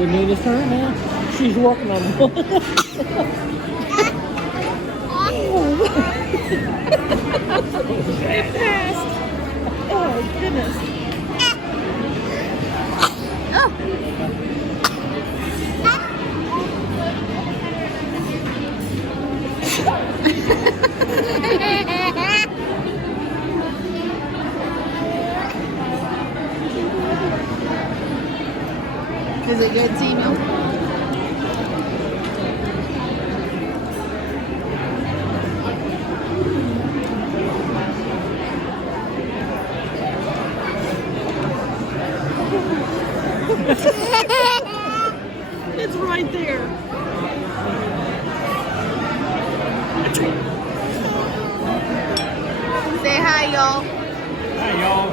We notice her now. She's working on one. It passed. Oh goodness. Is it good, Samuel? It's right there. Say hi, y'all. Hi, y'all.